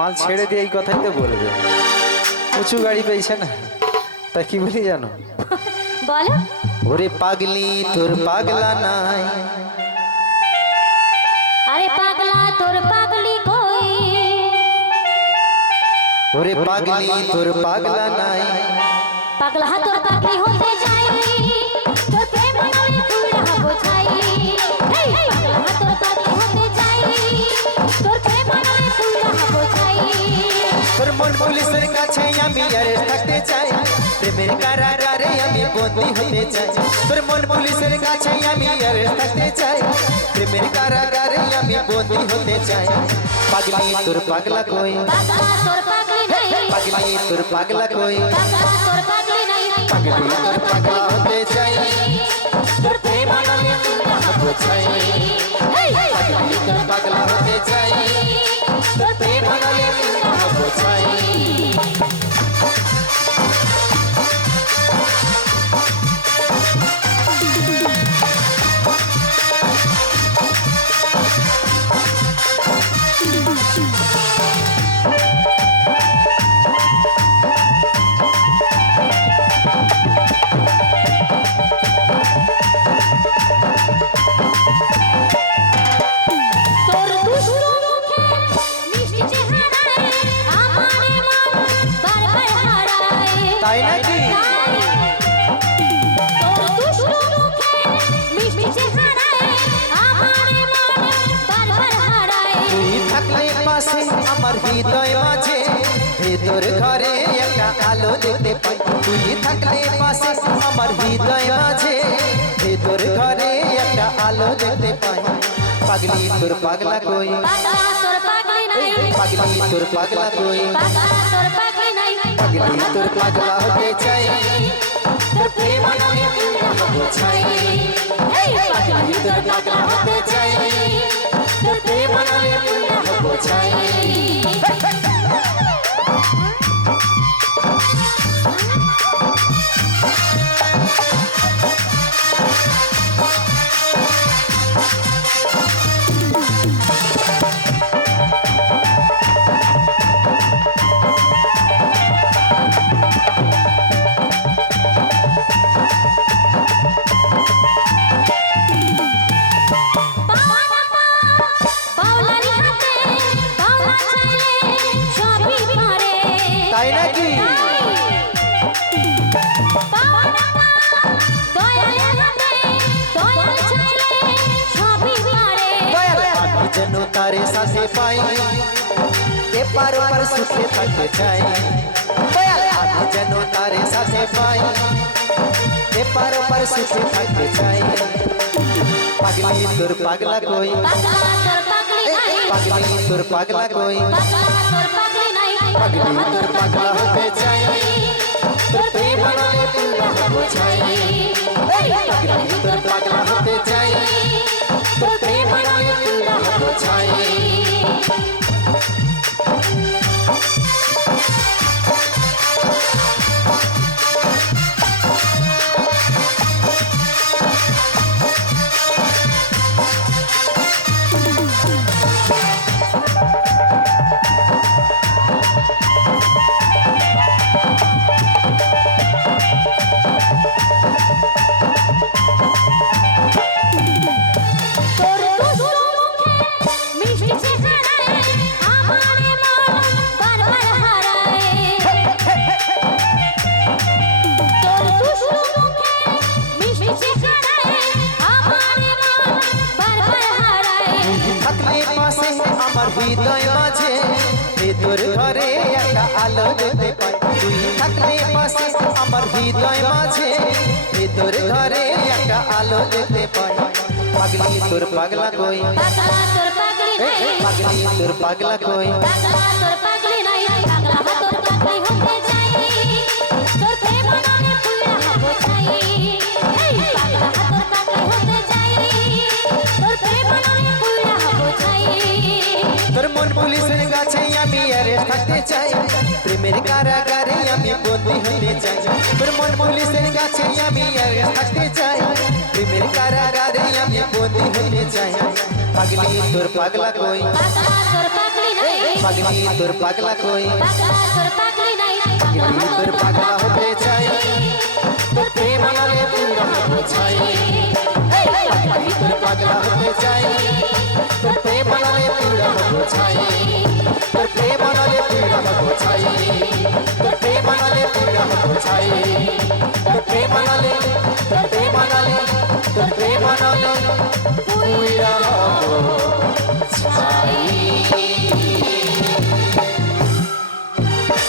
মাল ছেড়ে দিয়ে এই কথাই তো বলবে। উঁচু গাড়ি পেয়েছে না? তা কি বলি জানো? বলো। ওরে পাগলি তোর পাগলা নাই। আরে পাগলা তোর পাগলি কই? ওরে পাগলি তোর পাগলা নাই। পাগলা তোর পাগলি হতে যাই প্রেমের কারাগারে আমি বন্দি হতে চাই তোর মন পুলিশের কাছে আমি অ্যারেস্ট থাকতে চাই প্রেমের কারাগারে আমি বন্দি হতে চাই পাগলি তোর পাগলা কই পাগলা তোর পাগলি নাই পাগলি তোর পাগলা কই পাগলা তোর পাগলি নাই পাগলি তোর পাগলা হতে চাই তোর প্রেম নামে ফুলড়া বোঝাই পাশে আমার হৃদয় মাঝে। ভেতর ঘরে একটা আলো দেখতে পাই। তুই থাকলে পাশে আমার হৃদয় মাঝে। ভেতর ঘরে একটা আলো দেখতে পাই। পাগলি তোর পাগলা কই? পাগলা তোর পাগলি কই? পাগলা তোর পাগলা হতে চাই। তোর প্রেম বোঝাই পাগলি তোর পাগলা হতে চাই। time. थके पाई। के पर पर सुखे तक जाए दयाल आने जनो तारे साथे पाई। के पर पर सुखे तक जाए पगली तुर पगला कोई। पगली तुर पगला कोई। पगली तुर पगला हो पे जाई। तुर प्रेम वाले तुर हो जाए पगली तुर पगला हो पे जाई। হৃদয় মাঝে ভেতর ঘরে একটা আলো যেতে পাই। তুই থাকলে পাশে আমার হৃদয় মাঝে ভেতর ঘরে একটা আলো যেতে পাই। পাগলি তোর পাগলা কই? তোর পাগলি তোর পাগলা কই? পাগলা তোর পাগলি নাই। পাগলা তোর পাগলি হতে প্রেমের কারাগারে আমি বন্দি হতে চাই তোর মন পুলিশের কাছে আমি অ্যারেস্ট থাকতে চাই প্রেমের কারাগারে আমি বন্দি হতে চাই পাগলি তোর পাগলা কই পাগলা তোর পাগলি নাই পাগলি তোর পাগলা কই পাগলা তোর পাগলি নাই পাগলা পাগলি তোর তোর পাগলা হতে চাই তোর প্রেম আনালে পুরা হতে চাই পাগলি তোর পাগলা হতে চাই करते मनाली करते